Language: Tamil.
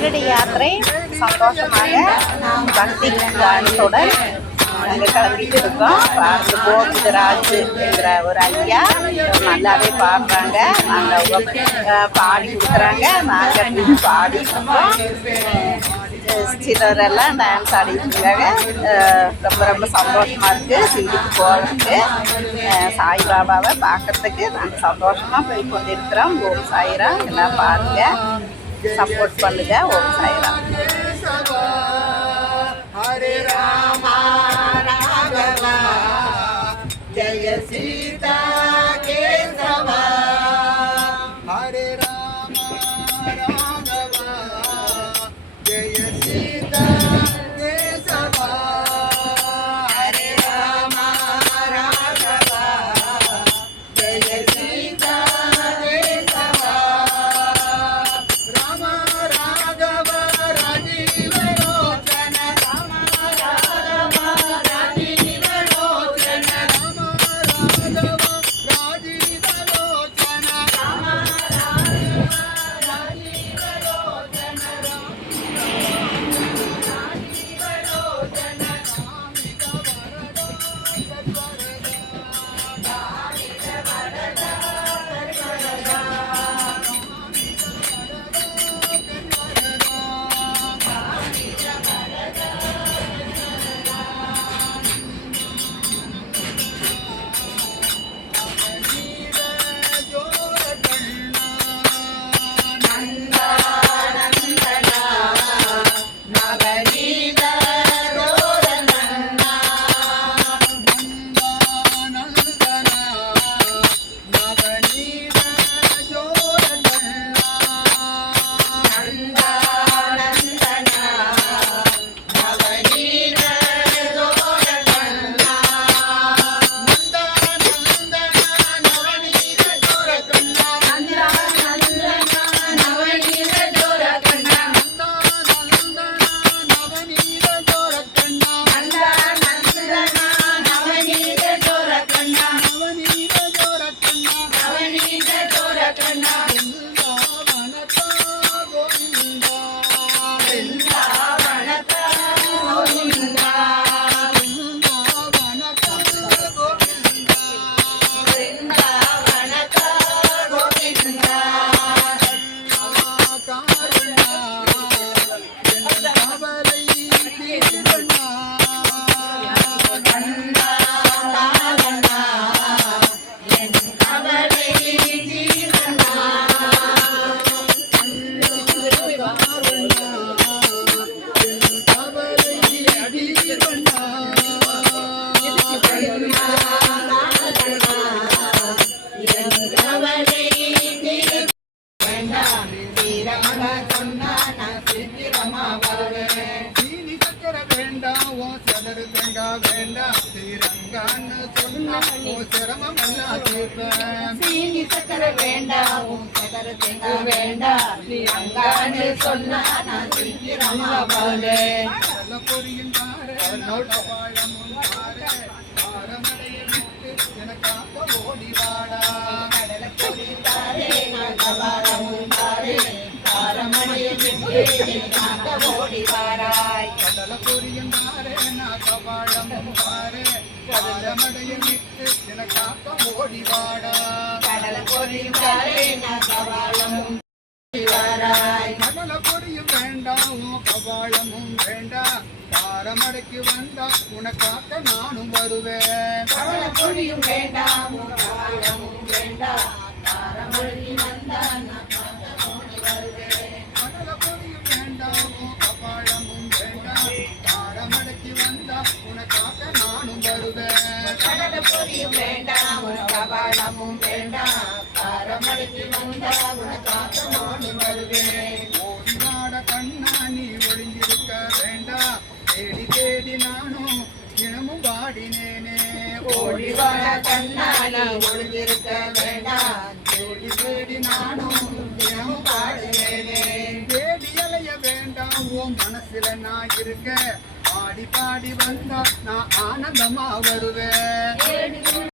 சீரடி யாத்திரை சந்தோஷமாக பக்தி காரணத்துடன் நாங்கள் கிளம்பிட்டு இருக்கோம். பார்த்து கோவிந்தராஜ் என்கிற ஒரு ஐயா நல்லாவே பாடுறாங்க நாங்கள் பாடி கொடுக்குறாங்க. நாங்கள் பாடி இருக்கோம். சிலரெல்லாம் டான்ஸ் ஆடிட்டு இருக்காங்க. ரொம்ப ரொம்ப சந்தோஷமாக இருக்குது சில்லிக்கு போகிறதுக்கு சாய்பாபாவை பார்க்கறதுக்கு நாங்கள் சந்தோஷமாக போய் கொண்டிருக்கிறோம். ஓம் சாயிரா எல்லாம் பாருங்கள் சப்போர்ட் பண்ணுங்க ஓம் சாய்ராம். ஹரே ராமா ராகவா ஜெய சீதா. சீனி ஸ்ரீரங்கான்னு சொன்னா சிரமம் எல்லாம் தீர்ப்பேன் சீனி சக்கர வேண்டாம் உன் தேங்காய் வேண்டாம் நீ அங்கான்னு சொன்னா நான் சீக்கிரமா நல்ல பொரியும் விட்டு எனக்காக ஓடி வாடா கடல பொரியும் நான் கபாழமும் பாரு. விட்டு எனக்காக ஓடி பொரியும் வேண்டாம் உன் கபாழமும் வேண்டாம் தாரமடைக்கு வந்தா உனக்காக நானும் வருவேன் பொழியும் வேண்டாம் உன் காலமும் வேண்டாம். தாரமொழிக்கு வந்தா உனக்காக நானும் வருவேன் கண்ணா நீ ஒளிஞ்சிருக்க வேண்டாம் தேடி தேடி நானும் தினமும் வாடினேனே ஓடி வாழ கண்ணாடி ஒளிஞ்சிருக்க வேண்டாம் தேடி தேடி நானும் தினமும் தேடி அலைய வேண்டாம் உன் மனசுல நான் இருக்க பாடி. பாடி வந்தா நான் ஆனந்தமா வருவேன்